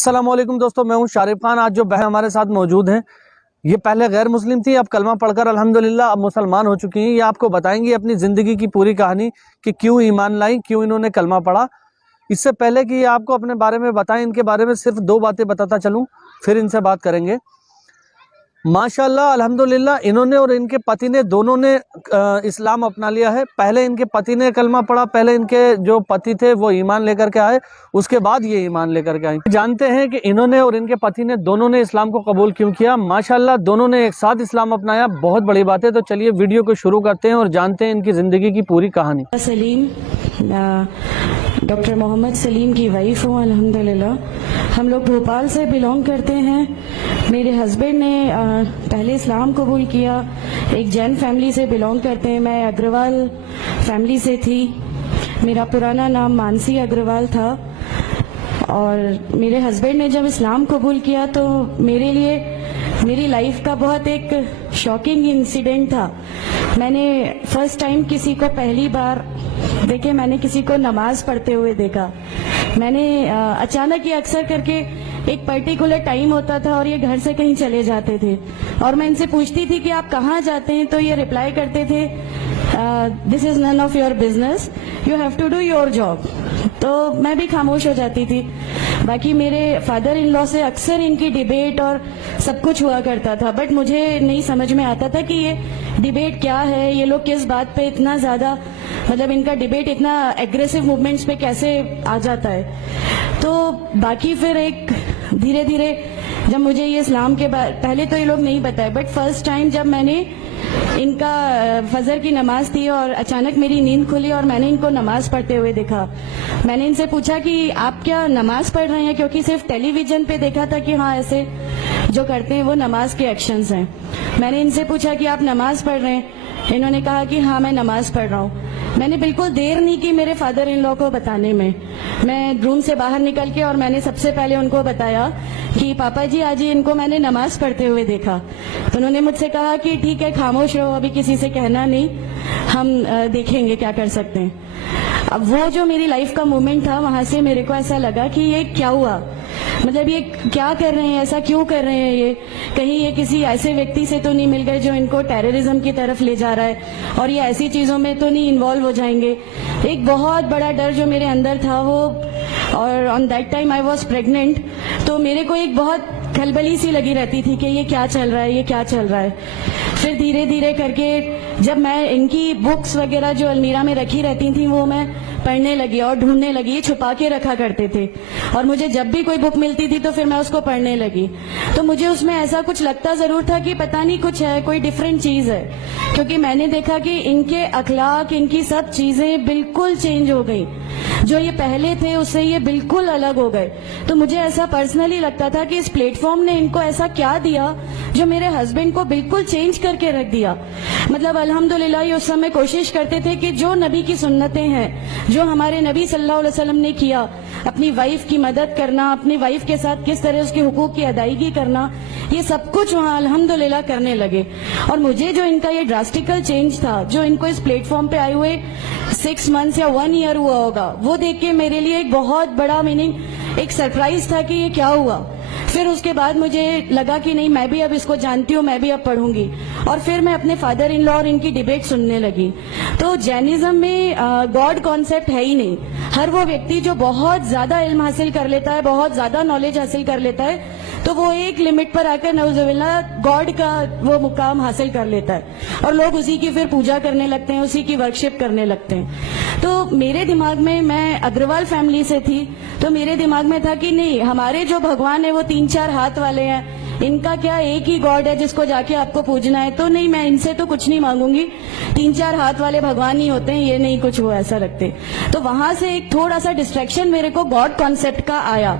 السلام علیکم دوستو، میں ہوں شارف خان۔ آج جو بہن ہمارے ساتھ موجود ہیں یہ پہلے غیر مسلم تھی، اب کلمہ پڑھ کر الحمدللہ اب مسلمان ہو چکی ہیں۔ یہ آپ کو بتائیں گی اپنی زندگی کی پوری کہانی کہ کیوں ایمان لائیں، کیوں انہوں نے کلمہ پڑھا۔ اس سے پہلے کہ یہ آپ کو اپنے بارے میں بتائیں، ان کے بارے میں صرف دو باتیں بتاتا چلوں، پھر ان سے بات کریں گے۔ ماشاءاللہ الحمدللہ انہوں نے اور ان کے پتی نے دونوں نے اسلام اپنا لیا ہے۔ پہلے ان کے پتی نے کلمہ پڑھا، پہلے ان کے جو پتی تھے وہ ایمان لے کر کے آئے، اس کے بعد یہ ایمان لے کر کے آئیں۔ جانتے ہیں کہ انہوں نے اور ان کے پتی نے دونوں نے اسلام کو قبول کیوں کیا۔ ماشاءاللہ دونوں نے ایک ساتھ اسلام اپنایا، بہت بڑی بات ہے۔ تو چلیے ویڈیو کو شروع کرتے ہیں اور جانتے ہیں ان کی زندگی کی پوری کہانی۔ سلیم، ڈاکٹر محمد سلیم کی وائف ہوں الحمدللہ۔ ہم لوگ بھوپال سے بلونگ کرتے ہیں۔ میرے ہسبینڈ نے پہلے اسلام قبول کیا، ایک جین فیملی سے بلونگ کرتے ہیں۔ میں اگروال فیملی سے تھی، میرا پرانا نام مانسی اگروال تھا، اور میرے ہسبینڈ نے جب اسلام قبول کیا تو میرے لیے میری لائف کا بہت ایک شاکنگ انسیڈنٹ تھا۔ میں نے فرسٹ ٹائم کسی کو پہلی بار دیکھے، میں نے کسی کو نماز پڑھتے ہوئے دیکھا۔ میں نے اچانک یہ اکثر کر کے ایک پرٹیکولر ٹائم ہوتا تھا اور یہ گھر سے کہیں چلے جاتے تھے، اور میں ان سے پوچھتی تھی کہ آپ کہاں جاتے ہیں، تو یہ ریپلائی کرتے تھے this is none of your business, you have to do your job. تو میں بھی خاموش ہو جاتی تھی۔ باقی میرے فادر ان لا سے اکثر ان کی ڈیبیٹ اور سب کچھ ہوا کرتا تھا، بٹ مجھے نہیں سمجھ میں آتا تھا کہ یہ ڈیبیٹ کیا ہے، یہ لوگ کس بات پہ اتنا زیادہ، مطلب ان کا ڈیبیٹ اتنا ایگریسو موومنٹس پہ کیسے آ جاتا ہے۔ تو باقی پھر ایک دھیرے دھیرے جب مجھے یہ اسلام کے پہلے تو یہ لوگ نہیں بتائے، بٹ فرسٹ ٹائم جب میں نے ان کا فجر کی نماز تھی اور اچانک میری نیند کھلی اور میں نے ان کو نماز پڑھتے ہوئے دیکھا، میں نے ان سے پوچھا کہ آپ کیا نماز پڑھ رہے ہیں، کیونکہ صرف ٹیلی ویژن پہ دیکھا تھا کہ ہاں ایسے جو کرتے ہیں وہ نماز کے ایکشنز ہیں۔ میں نے ان سے پوچھا کہ آپ نماز پڑھ رہے ہیں، انہوں نے کہا کہ ہاں میں نماز پڑھ رہا ہوں۔ میں نے بالکل دیر نہیں کی میرے فادر ان لا کو بتانے میں۔ میں روم سے باہر نکل کے اور میں نے سب سے پہلے ان کو بتایا کہ پاپا جی آج ان کو میں نے نماز پڑھتے ہوئے دیکھا۔ تو انہوں نے مجھ سے کہا کہ ٹھیک ہے خاموش رہو، ابھی کسی سے کہنا نہیں، ہم دیکھیں گے کیا کر سکتے ہیں۔ اب وہ جو میری لائف کا مومنٹ تھا، وہاں سے میرے کو ایسا لگا کہ یہ کیا ہوا، مطلب یہ کیا کر رہے ہیں، ایسا کیوں کر رہے ہیں، یہ کہیں یہ کسی ایسے ویکتی سے تو نہیں مل گئے جو ان کو ٹیررزم کی طرف لے جا رہا ہے، اور یہ ایسی چیزوں میں تو نہیں انوالو ہو جائیں گے۔ ایک بہت بڑا ڈر جو میرے اندر تھا وہ، اور on that time I was pregnant, تو میرے کو ایک بہت کھلبلی سی لگی رہتی تھی کہ یہ کیا چل رہا ہے، یہ کیا چل رہا ہے۔ پھر دھیرے دھیرے کر کے جب میں ان کی بکس وغیرہ جو المیرا میں رکھی رہتی تھیں وہ میں پڑھنے لگی اور ڈھونڈنے لگی، یہ چھپا کے رکھا کرتے تھے، اور مجھے جب بھی کوئی بک ملتی تھی تو پھر میں اس کو پڑھنے لگی۔ تو مجھے اس میں ایسا کچھ لگتا ضرور تھا کہ پتہ نہیں کچھ ہے، کوئی ڈیفرنٹ چیز ہے، کیونکہ میں نے دیکھا کہ ان کے اخلاق، ان کی سب چیزیں بالکل چینج ہو گئی، جو یہ پہلے تھے اس سے یہ بالکل الگ ہو گئے۔ تو مجھے ایسا پرسنلی لگتا تھا کہ اس پلیٹ فارم نے ان کو ایسا کیا دیا جو میرے ہسبینڈ کو بالکل چینج کر کے رکھ دیا۔ مطلب الحمدللہ یہ اس سمے کوشش کرتے تھے کہ جو نبی کی سنتیں ہیں، جو ہمارے نبی صلی اللہ علیہ وسلم نے کیا، اپنی وائف کی مدد کرنا، اپنی وائف کے ساتھ کس طرح اس کے حقوق کی ادائیگی کرنا، یہ سب کچھ وہاں الحمدللہ کرنے لگے۔ اور مجھے جو ان کا یہ ڈراسٹیکل چینج تھا، جو ان کو اس پلیٹ فارم پہ آئے ہوئے 6 منتھس یا 1 ایئر ہوا ہوگا، وہ دیکھ کے میرے لیے ایک بہت بڑا ایک سرپرائز تھا کہ یہ کیا ہوا۔ پھر اس کے بعد مجھے لگا کہ نہیں، میں بھی اب اس کو جانتی ہوں، میں بھی اب پڑھوں گی، اور پھر میں اپنے فادر ان لا اور ان کی ڈیبیٹ سننے لگی۔ تو جینزم میں گاڈ کانسیپٹ ہے ہی نہیں۔ ہر وہ ویکتی جو بہت زیادہ علم حاصل کر لیتا ہے، بہت زیادہ نالج حاصل کر لیتا ہے، تو وہ ایک لمٹ پر آ کر نعوذ باللہ گاڈ کا وہ مقام حاصل کر لیتا ہے، اور لوگ اسی کی پھر پوجا کرنے لگتے ہیں، اسی کی ورشپ کرنے لگتے ہیں۔ تو میرے دماغ میں اگروال فیملی سے تھی، تو میرے دماغ میں تھا کہ نہیں، ہمارے جو بھگوان ہیں وہ 3-4 ہاتھ والے ہیں، ان کا کیا ایک ہی گاڈ ہے جس کو جا کے آپ کو پوجنا ہے، تو نہیں، میں ان سے تو کچھ نہیں مانگوں گی، 3-4 ہاتھ والے بھگوان ہی ہوتے ہیں، یہ نہیں کچھ وہ ایسا رکھتے۔ تو وہاں سے ایک تھوڑا سا ڈسٹریکشن میرے کو گاڈ کانسیپٹ کا آیا،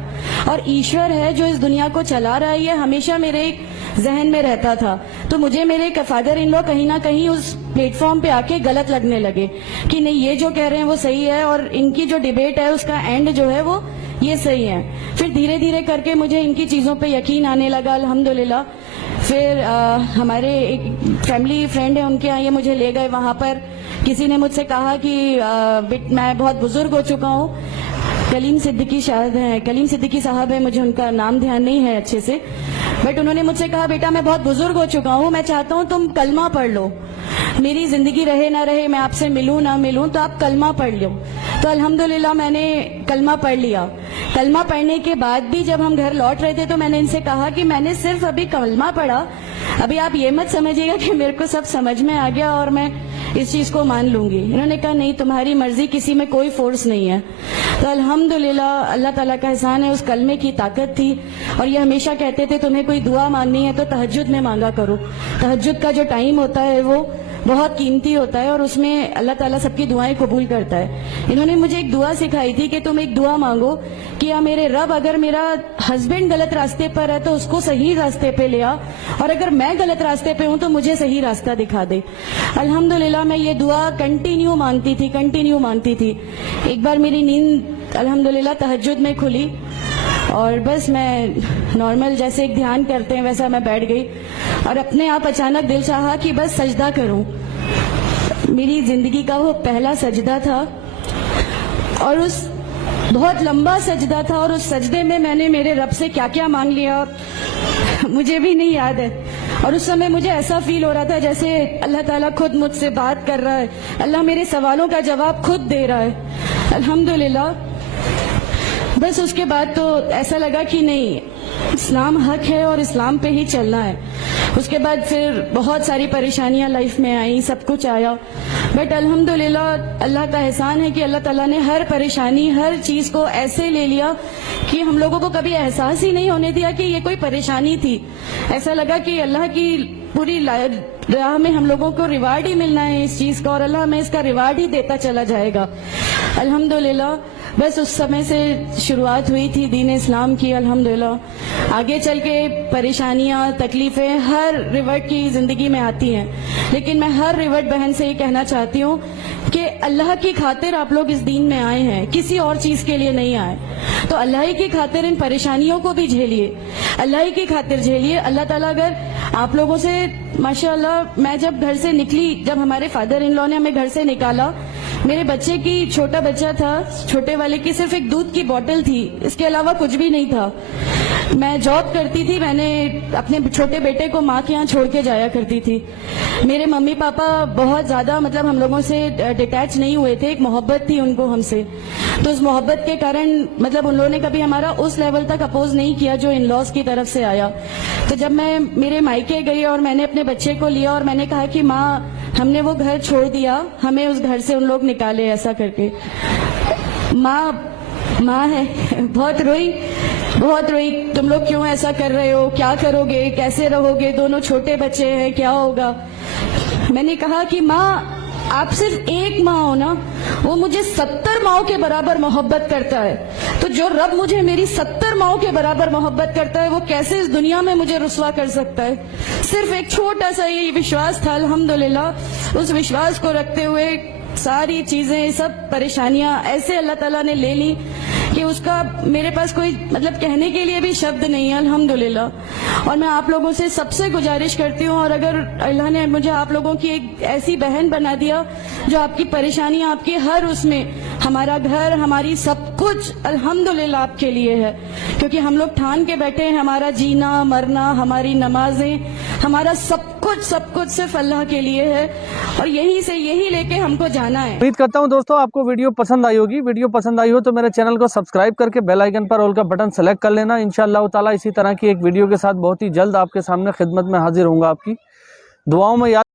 اور ایشور ہے جو اس دنیا کو چلا رہا ہے، یہ ہمیشہ میرے ایک ذہن میں رہتا تھا۔ تو مجھے میرے فادر ان لا کہیں نہ کہیں اس پلیٹ فارم پہ آ کے غلط لگنے لگے کہ نہیں، یہ جو کہہ رہے ہیں وہ صحیح ہے، اور ان کی جو ڈیبیٹ ہے اس کا اینڈ جو ہے وہ یہ صحیح ہے۔ پھر دھیرے دھیرے کر کے مجھے ان کی چیزوں پہ یقین آنے لگا الحمدللہ۔ پھر ہمارے ایک فیملی فرینڈ ہیں، ان کے یہاں یہ مجھے لے گئے۔ وہاں پر کسی نے مجھ سے کہا کہ میں بہت بزرگ ہو چکا ہوں، کلیم صدیقی شاہد ہیں, کلیم صدیقی صاحب ہیں, مجھے ان کا نام دھیان نہیں ہے اچھے سے, بٹ انہوں نے مجھ سے کہا بیٹا میں بہت بزرگ ہو چکا ہوں, میں چاہتا ہوں تم کلمہ پڑھ لو, میری زندگی رہے نہ رہے, میں آپ سے ملوں نہ ملوں, تو آپ کلمہ پڑھ لو. تو الحمدللہ میں نے کلمہ پڑھ لیا. کلمہ پڑھنے کے بعد بھی جب ہم گھر لوٹ رہے تھے تو میں نے ان سے کہا کہ میں نے صرف ابھی کلمہ پڑھا, ابھی آپ یہ مت سمجھیے گا کہ میرے کو سب سمجھ میں آ گیا اور میں اس چیز کو مان لوں گی. انہوں نے کہا نہیں, تمہاری مرضی, کسی میں کوئی فورس نہیں ہے. تو الحمدللہ اللہ تعالیٰ کا احسان ہے, اس کلمے کی طاقت تھی. اور یہ ہمیشہ کہتے تھے تمہیں کوئی دعا مانگنی ہے تو تہجد میں مانگا کرو, تہجد کا جو ٹائم ہوتا ہے وہ بہت قیمتی ہوتا ہے اور اس میں اللہ تعالیٰ سب کی دعائیں قبول کرتا ہے. انہوں نے مجھے ایک دعا سکھائی تھی کہ تم ایک دعا مانگو کہ یا میرے رب اگر میرا ہسبینڈ غلط راستے پر ہے تو اس کو صحیح راستے پہ لیا, اور اگر میں غلط راستے پہ ہوں تو مجھے صحیح راستہ دکھا دے. الحمدللہ میں یہ دعا کنٹینیو مانگتی تھی. ایک بار میری نیند الحمدللہ تہجد میں کھلی اور بس میں نارمل جیسے ایک دھیان کرتے ہیں ویسا میں بیٹھ گئی اور اپنے آپ اچانک دل چاہا کہ بس سجدہ کروں. میری زندگی کا وہ پہلا سجدہ تھا اور اس بہت لمبا سجدہ تھا, اور اس سجدے میں نے میرے رب سے کیا کیا مانگ لیا مجھے بھی نہیں یاد ہے. اور اس سمے مجھے ایسا فیل ہو رہا تھا جیسے اللہ تعالیٰ خود مجھ سے بات کر رہا ہے, اللہ میرے سوالوں کا جواب خود دے رہا ہے. الحمدللہ بس اس کے بعد تو ایسا لگا کہ نہیں, اسلام حق ہے اور اسلام پہ ہی چلنا ہے. اس کے بعد پھر بہت ساری پریشانیاں لائف میں آئیں, سب کچھ آیا, بٹ الحمدللہ اللہ کا احسان ہے کہ اللہ تعالیٰ نے ہر پریشانی, ہر چیز کو ایسے لے لیا کہ ہم لوگوں کو کبھی احساس ہی نہیں ہونے دیا کہ یہ کوئی پریشانی تھی. ایسا لگا کہ اللہ کی پوری راہ میں ہم لوگوں کو ریوارڈ ہی ملنا ہے اس چیز کا, اور اللہ ہمیں اس کا ریوارڈ ہی دیتا چلا جائے گا. الحمدللہ بس اس سمے سے شروعات ہوئی تھی دین اسلام کی. الحمدللہ آگے چل کے پریشانیاں, تکلیفیں ہر ریورٹ کی زندگی میں آتی ہیں, لیکن میں ہر ریورٹ بہن سے یہ کہنا چاہتی ہوں کہ اللہ کی خاطر آپ لوگ اس دین میں آئے ہیں, کسی اور چیز کے لیے نہیں آئے. تو اللہ ہی کی خاطر ان پریشانیوں کو بھی جھیلیے, اللہ ہی کی خاطر جھیلیے. اللہ تعالیٰ اگر آپ لوگوں سے ماشاءاللہ, میں جب گھر سے نکلی, جب ہمارے فادر ان لا نے ہمیں گھر سے نکالا, میرے بچے کی, چھوٹا بچہ تھا, چھوٹے والے کی صرف ایک دودھ کی بوتل تھی, اس کے علاوہ کچھ بھی نہیں تھا. میں جاب کرتی تھی, میں نے اپنے چھوٹے بیٹے کو ماں کے یہاں چھوڑ کے جایا کرتی تھی. میرے ممی پاپا بہت زیادہ ہم لوگوں سے ڈیٹیچ نہیں ہوئے تھے, ایک محبت تھی ان کو ہم سے, تو اس محبت کے کارن ان لوگوں نے کبھی ہمارا اس لیول تک اپوز نہیں کیا جو ان لاز کی طرف سے آیا. تو جب میں میرے مائکے گئی اور میں نے اپنے بچے کو لیا اور میں نے کہا کہ ماں ہم نے وہ گھر چھوڑ دیا, ہمیں اس گھر سے ان لوگ نکالے, ایسا کر کے ماں ہے, بہت روئی, تم لوگ کیوں ایسا کر رہے ہو, کیا کرو گے, کیسے رہو گے, دونوں چھوٹے بچے ہیں, کیا ہوگا. میں نے کہا کہ ماں آپ صرف ایک ماں ہو نا, وہ مجھے 70 ماؤں کے برابر محبت کرتا ہے, تو جو رب مجھے میری 70 ماؤں کے برابر محبت کرتا ہے وہ کیسے اس دنیا میں مجھے رسوا کر سکتا ہے. صرف ایک چھوٹا سا یہ وشواس تھا. الحمدللہ اس وشواس کو رکھتے ہوئے ساری چیزیں, سب پریشانیاں ایسے اللہ تعالیٰ نے لے لی کہ اس کا میرے پاس کوئی کہنے کے لیے بھی شبد نہیں ہے. الحمدللہ. اور میں آپ لوگوں سے سب سے گزارش کرتی ہوں, اور اگر اللہ نے مجھے آپ لوگوں کی ایک ایسی بہن بنا دیا جو آپ کی پریشانیاں, آپ کی ہر اس میں, ہمارا گھر, ہماری سب کچھ الحمدللہ آپ کے لیے ہے, کیونکہ ہم لوگ ٹھان کے بیٹھے ہیں ہمارا جینا مرنا, ہماری نمازیں, ہمارا سب کچھ صرف اللہ کے لیے ہے, اور یہی لے کے ہم کو جانا ہے. امید کرتا ہوں دوستوں آپ کو ویڈیو پسند آئی ہوگی. ویڈیو پسند آئی ہو تو میرے چینل کو سبسکرائب کر کے بیل آئیکن پر آل کا بٹن سلیکٹ کر لینا. انشاءاللہ تعالی اسی طرح کی ایک ویڈیو کے ساتھ بہت ہی جلد آپ کے سامنے خدمت میں حاضر ہوں گا. آپ کی دعاؤں میں یاد